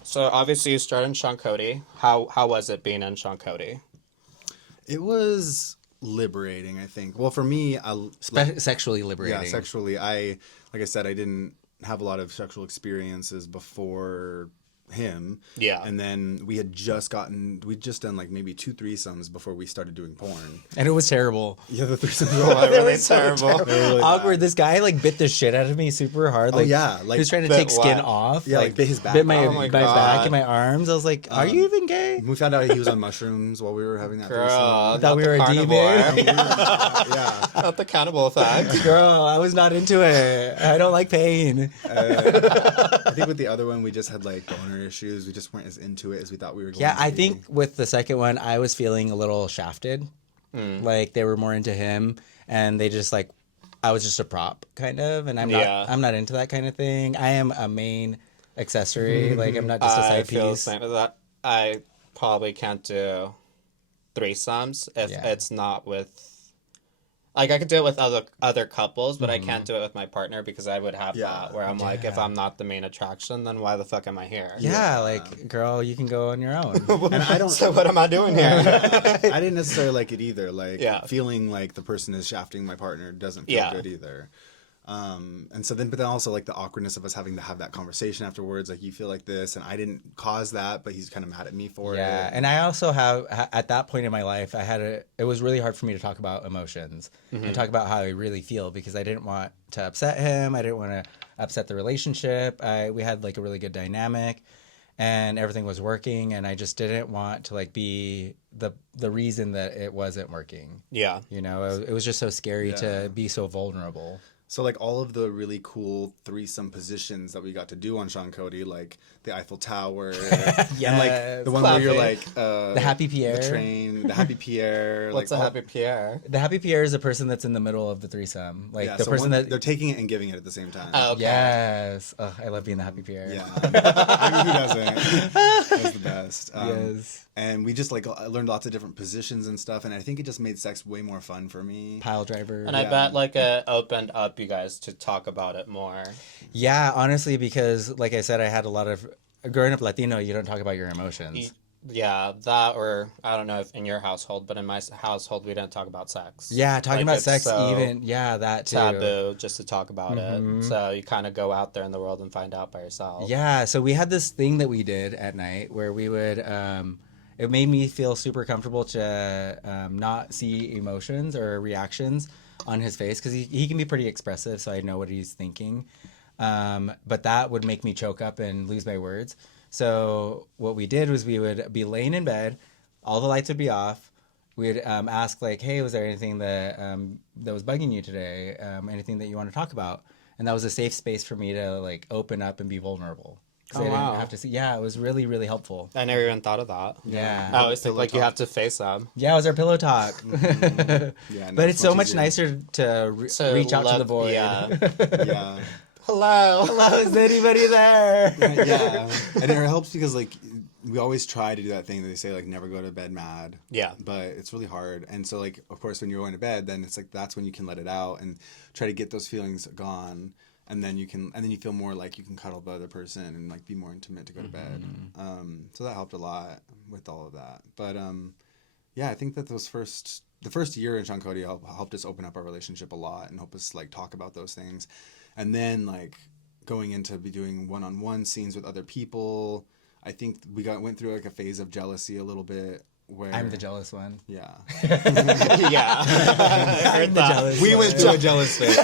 so obviously you started in Sean Cody. How was it being in Sean Cody? It was liberating, I think. Well, for me, Sexually liberating. yeah, sexually, like I said, I didn't have a lot of sexual experiences before him. Yeah. And then we'd just done like maybe 2 threesomes before we started doing porn. And it was terrible. Yeah, the threesomes were all Really terrible. really Awkward. This guy like bit the shit out of me super hard. Like, yeah, like, he was trying to bit take skin what? off. Yeah, like, bit his back Bit my, Oh my my God. back and my arms. I was like, are you even gay? We found out he was on mushrooms while we were having that Girl, I threesome. thought we were a demon. Yeah. Not the cannibal effect. Girl, I was not into it. I don't like pain. I think with the other one, we just had like boner issues. We just weren't as into it as we thought we were going Yeah, to I be. think with the second one, I was feeling a little shafted. Like they were more into him, and they just like, I was just a prop kind of, and I'm Yeah. not into that kind of thing. I am a main accessory. Like I'm not just a I side feel the piece. same with that. I probably can't do threesomes if Yeah. it's not with. Like I could do it with other couples, but I can't do it with my partner because I would have Yeah. that where I'm like, if I'm not the main attraction, then why the fuck am I here? Yeah, like girl, you can go on your own. And I don't. So what am I doing here? I didn't necessarily like it either. Like Yeah. feeling like the person is shafting my partner doesn't feel Yeah. good either. And so then, but then also like the awkwardness of us having to have that conversation afterwards. Like you feel like this, and I didn't cause that, but he's kind of mad at me for Yeah, it. and I also have at that point in my life, it was really hard for me to talk about emotions and talk about how I really feel because I didn't want to upset him. I didn't want to upset the relationship. We had like a really good dynamic, and everything was working, and I just didn't want to like be the reason that it wasn't working. Yeah. You know, it was just so scary Yeah. to be so vulnerable. So like all of the really cool threesome positions that we got to do on Sean Cody, like the Eiffel Tower, and like the one where you're like The Happy Pierre. the train, the Happy Pierre. What's like a all- happy Pierre? The Happy Pierre is the person that's in the middle of the threesome, like Yeah, the so person one- that. they're taking it and giving it at the same time. Oh, okay. Yes, I love being the Happy Pierre. Yeah, I mean, who doesn't? That's the best. Yes. And we just like learned lots of different positions and stuff, and I think it just made sex way more fun for me. Pile driver. And I Yeah. bet like it opened up you guys to talk about it more. Yeah, honestly, because like I said, I had a lot of growing up Latino. You don't talk about your emotions. Yeah, that or I don't know if in your household, but in my household we didn't talk about sex. Yeah, talking Like, about it's sex, so even that too. taboo just to talk about it. So you kind of go out there in the world and find out by yourself. Yeah, so we had this thing that we did at night where we would. It made me feel super comfortable to not see emotions or reactions on his face because he can be pretty expressive, so I know what he's thinking. But that would make me choke up and lose my words. So what we did was we would be laying in bed, all the lights would be off. We'd ask like, "Hey, was there anything that that was bugging you today? Anything that you want to talk about?" And that was a safe space for me to like open up and be vulnerable. Oh, I wow. didn't have to see. Yeah, it was really, really helpful. I never even thought of that. Yeah. I always think Pillow like you talk. have to face them. Yeah, it was our pillow talk. Yeah, no, But it's so much easier. nicer to So reach out to the look- void. yeah. Yeah. Hello. Hello, is anybody there? Yeah. And it helps because like we always try to do that thing that they say like never go to bed mad. Yeah. But it's really hard. And so like of course when you're going to bed, then it's like that's when you can let it out and try to get those feelings gone. And then you feel more like you can cuddle with the other person and like be more intimate to go to bed. So that helped a lot with all of that. But yeah, I think that the first year in Sean Cody helped us open up our relationship a lot and help us like talk about those things. And then like going into be doing one-on-one scenes with other people, I think we went through like a phase of jealousy a little bit. Where I'm the jealous one. Yeah. Yeah. I heard that. We went through a jealous phase.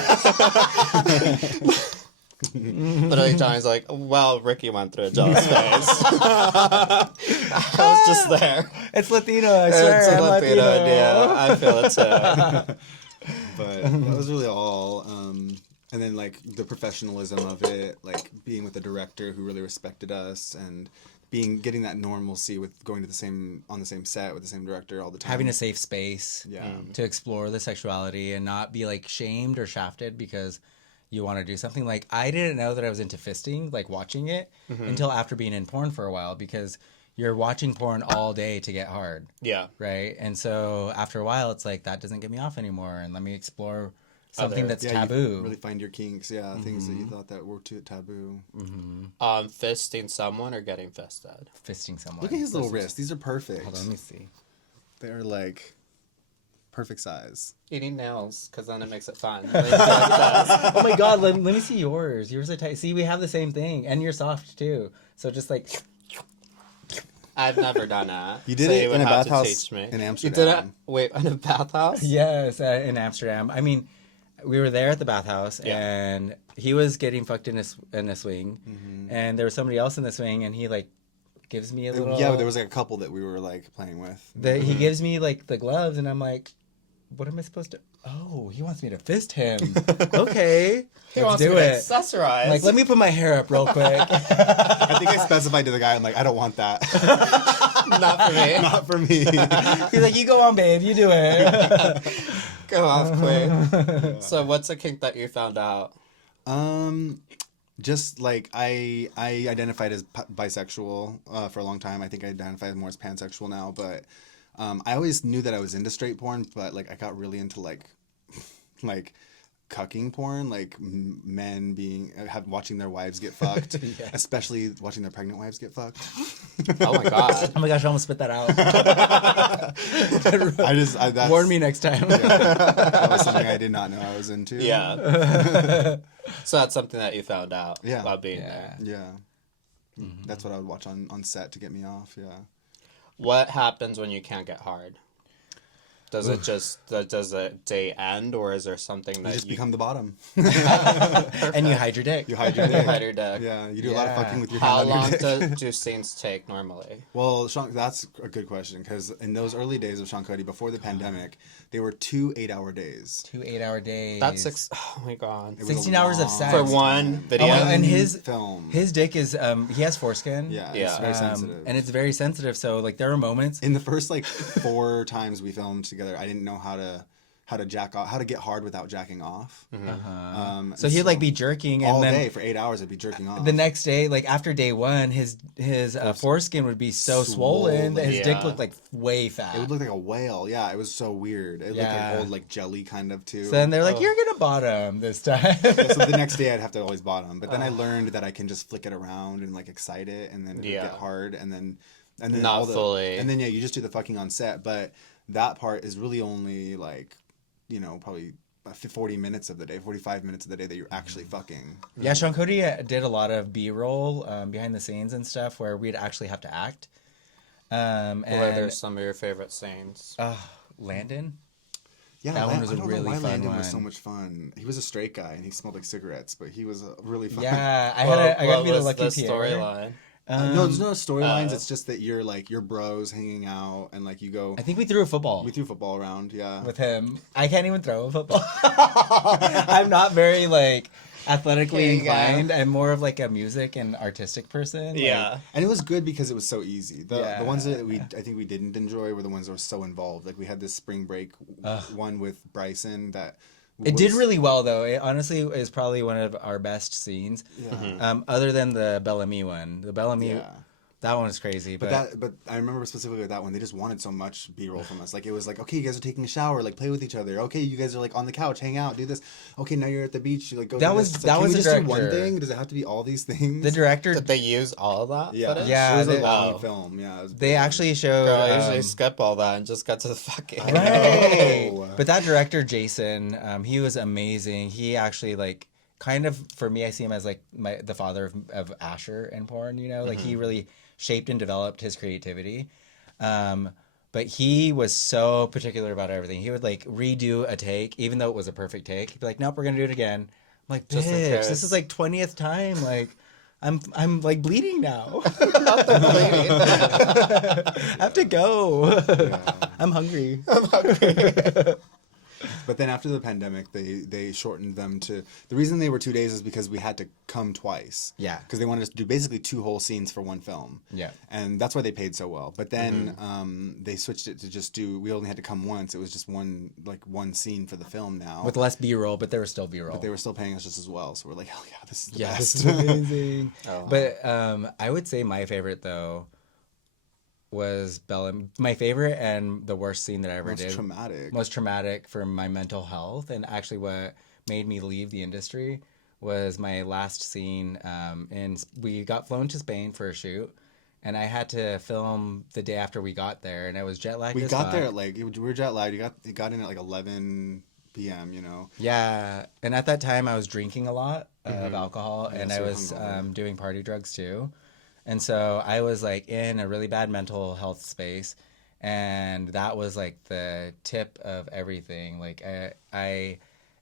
Literally, Johnny's like, well, Ricky went through a jealous phase. I was just there. It's Latino, I swear. It's a I'm Latino Latino. idea. I feel it too. But that was really all. And then like the professionalism of it, like being with a director who really respected us and getting that normalcy with going to on the same set with the same director all the time. Having a safe space Yeah. to explore the sexuality and not be like shamed or shafted because you want to do something. Like I didn't know that I was into fisting, like watching it until after being in porn for a while because you're watching porn all day to get hard. Yeah. Right. And so after a while, it's like, that doesn't get me off anymore. And let me explore something that's You taboo. really find your kinks, things that you thought that were too taboo. Fisting someone or getting fisted? Fisting someone. Look at his little wrists. These are perfect. Hold on, let me see. They're like perfect size. Eating nails, because then it makes it fun. Like this. Oh my God, let me see yours. Yours are tight. See, we have the same thing. And you're soft too. So just like... I've never done that. You did so it you would in a have to bathhouse teach me. in You Amsterdam. did it? Wait, in a bathhouse? Yes, in Amsterdam. I mean, we were there at the bathhouse, Yeah. and he was getting fucked in a swing, and there was somebody else in the swing, and he like gives me a little. Yeah, there was like a couple that we were like playing with. He gives me like the gloves, and I'm like, what am I supposed to? Oh, he wants me to fist him. Okay, He let's wants do me to it. accessorize. Like, let me put my hair up real quick. I think I specified to the guy, I'm like, I don't want that. Not for me. Not for me. He's like, you go on, babe. You do it. Go off, queen. So what's a kink that you found out? Just like I identified as bisexual for a long time. I think I identify more as pansexual now, but I always knew that I was into straight porn, but like I got really into like cucking porn, like men watching their wives get fucked, especially watching their pregnant wives get fucked. Oh my god. Oh my gosh, I almost spit that out. That's, Warn me next time. that was something I did not know I was into. Yeah. So that's something that you found out about being there. Yeah. That's what I would watch on set to get me off. Yeah. What happens when you can't get hard? Does the day end, or is there something that You just become the bottom. And you hide your dick. You hide your dick. hide your dick? Yeah, you do a lot of Yeah. fucking with your How hand on long your dick. do scenes take normally? Well, Sean, that's a good question because in those early days of Sean Cody, before the pandemic, they were 2 8-hour days. 2 8-hour days. That's Oh my god. It was a 16 hours of long sex. For one video. Oh, and his film. his dick is he has foreskin. Yeah, Yeah. it's very sensitive. and it's very sensitive. So like there are moments. In the first like 4 times we filmed together, I didn't know how to jack off, how to get hard without jacking off. So he'd like be jerking, and all then day for 8 hours. I'd be jerking off. the next day, like after day one, his foreskin would be so swollen that his Yeah. dick looked like way fat. It would look like a whale. Yeah, it was so weird. It looked Yeah. like old like jelly kind of too. So then they're like, "You're gonna bottom this time." So the next day I'd have to always bottom, but then I learned that I can just flick it around and like excite it, and then it would Yeah. get hard, and then Not fully. and then you just do the fucking on set. But that part is really only like, probably 40 minutes of the day, 45 minutes of the day that you're actually fucking. Yeah, Sean Cody did a lot of B-roll behind the scenes and stuff where we'd actually have to act. What are And some of your favorite scenes? Landon. Yeah, That one was I a don't really know why fun Landon was so one. much fun. He was a straight guy and he smelled like cigarettes, but he was really fun. Yeah, I got to be the was lucky the Pierre. storyline? No, there's no storylines. It's just that you're like your bros hanging out and like you go. I think we threw a football. We threw football around, yeah. With him. I can't even throw a football. I'm not very like athletically inclined. I'm more of like a music and artistic person. Yeah. Like, And it was good because it was so easy. The ones that I Yeah. think we didn't enjoy were the ones that were so involved. Like we had this spring break one with Bryson that it did really well though. It honestly is probably one of our best scenes. Yeah. Other than the Bellamy one. The Bellamy Yeah. that one was crazy. But But I remember specifically with that one, they just wanted so much B-roll from us. Like it was like, okay, you guys are taking a shower, like play with each other. Okay, you guys are like on the couch, hang out, do this. Okay, now you're at the beach, you like go. That do was- this. It's that like, was can we the just do one director. thing? Does it have to be all these things? the director Did they use all of that Yeah, footage? Yeah, it was a they- long Oh. film. Yeah, it was they big. actually showed Girl, I usually skip all that and just get to the fucking. Right. Oh. But that director, Jason, he was amazing. He actually like kind of for me, I see him as like the father of Asher in porn. You know, like he really shaped and developed his creativity. But he was so particular about everything. He would like redo a take, even though it was a perfect take. He'd be like, "Nope, we're gonna do it again." I'm like, Just in "Bitch, case. this is like 20th time. Like, I'm like bleeding now. I have to go. I'm hungry." But then after the pandemic, they shortened them to. The reason they were 2 days is because we had to come twice. Yeah. Because they wanted us to do basically 2 whole scenes for one film. Yeah. And that's why they paid so well. But then they switched it to just do. We only had to come once. It was just one scene for the film now. With less B-roll, but there was still B-roll. But they were still paying us just as well. So we're like, hell yeah, this is the Yeah, best. this is amazing. Oh. But I would say my favorite though was Bellamy. My favorite and the worst scene that I ever Most did. traumatic. Most traumatic for my mental health, and actually what made me leave the industry was my last scene. And we got flown to Spain for a shoot, and I had to film the day after we got there, and I was jet lagged. We as got fuck. there at like we were jet lagged. You got in at like 11 p.m. You know. Yeah, and at that time I was drinking a lot of alcohol, Yeah, and so I you're was hungover. doing party drugs too, and so I was like in a really bad mental health space, and that was like the tip of everything. Like I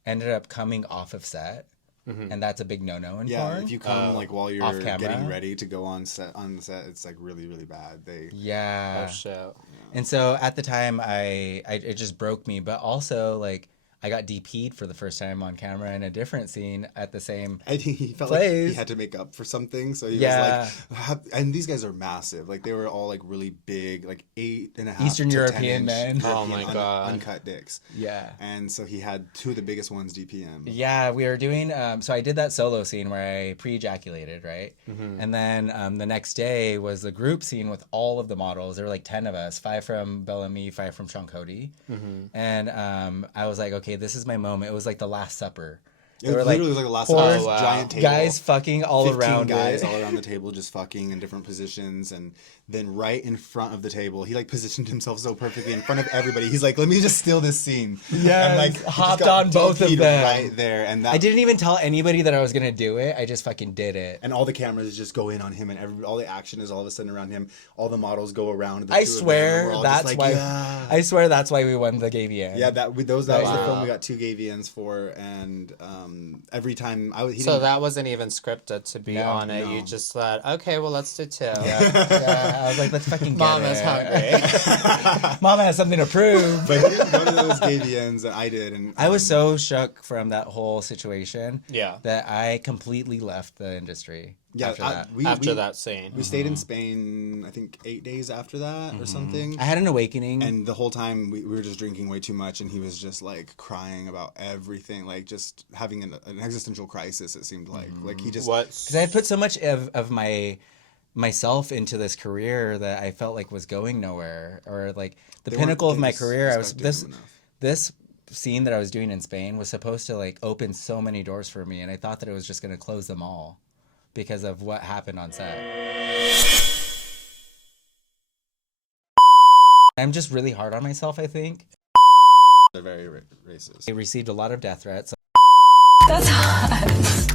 ended up coming off of set, and that's a big no-no in Yeah, porn. if you come like while you're off camera. getting ready to go on the set, it's like really really bad. Yeah. Oh shit. And so at the time, it just broke me. But also, like, I got DP'd for the first time on camera in a different scene at the same. I think he felt like he Plays. had to make up for something, so he Yeah. was like, and these guys are massive. Like they were all like really big, like 8.5 Eastern to European 10-inch men. Oh my God. uncut dicks. Yeah. And so he had 2 of the biggest ones DPM. Yeah, we were doing. So I did that solo scene where I pre-ejaculated, right? And then the next day was the group scene with all of the models. There were like 10 of us, 5 from Bellamy, 5 from Sean Cody. And I was like, okay, this is my moment. It was like the Last Supper. It There were, literally was like the last four of wow. giant table. guys fucking all 15 around guys it. all around the table just fucking in different positions, and then right in front of the table he like positioned himself so perfectly in front of everybody. He's like, let me just steal this scene. Yes, And like he just hopped got on both of DP'd them. right there, and that I didn't even tell anybody that I was gonna do it. I just fucking did it. and all the cameras just go in on him, and all the action is all of a sudden around him. All the models go around. The I two of them, and swear we're all just that's like, why. yeah. I swear that's why we won the Gavian. Yeah, that was the Wow. film we got 2 Gavians for, and every time he So didn't- that wasn't even scripted to be No, on it. You no. just thought, okay, well, let's do 2. Yeah, I was like, let's fucking get Mom it. is hungry. Mom has something to prove. but he didn't go to those Gavians, and I did, and I was so shook from that whole situation. Yeah. That I completely left the industry. yeah. After that. After that scene. We stayed in Spain, I think 8 days after that or something. I had an awakening. And the whole time we were just drinking way too much, and he was just like crying about everything, like just having an existential crisis. It seemed like he just What? Because I had put so much of myself into this career that I felt like was going nowhere, or like the They weren't pinnacle of my getting career. I was respected this enough. this scene that I was doing in Spain was supposed to like open so many doors for me, and I thought that it was just going to close them all because of what happened on set. I'm just really hard on myself, I think. They're very racist. I received a lot of death threats. That's hot.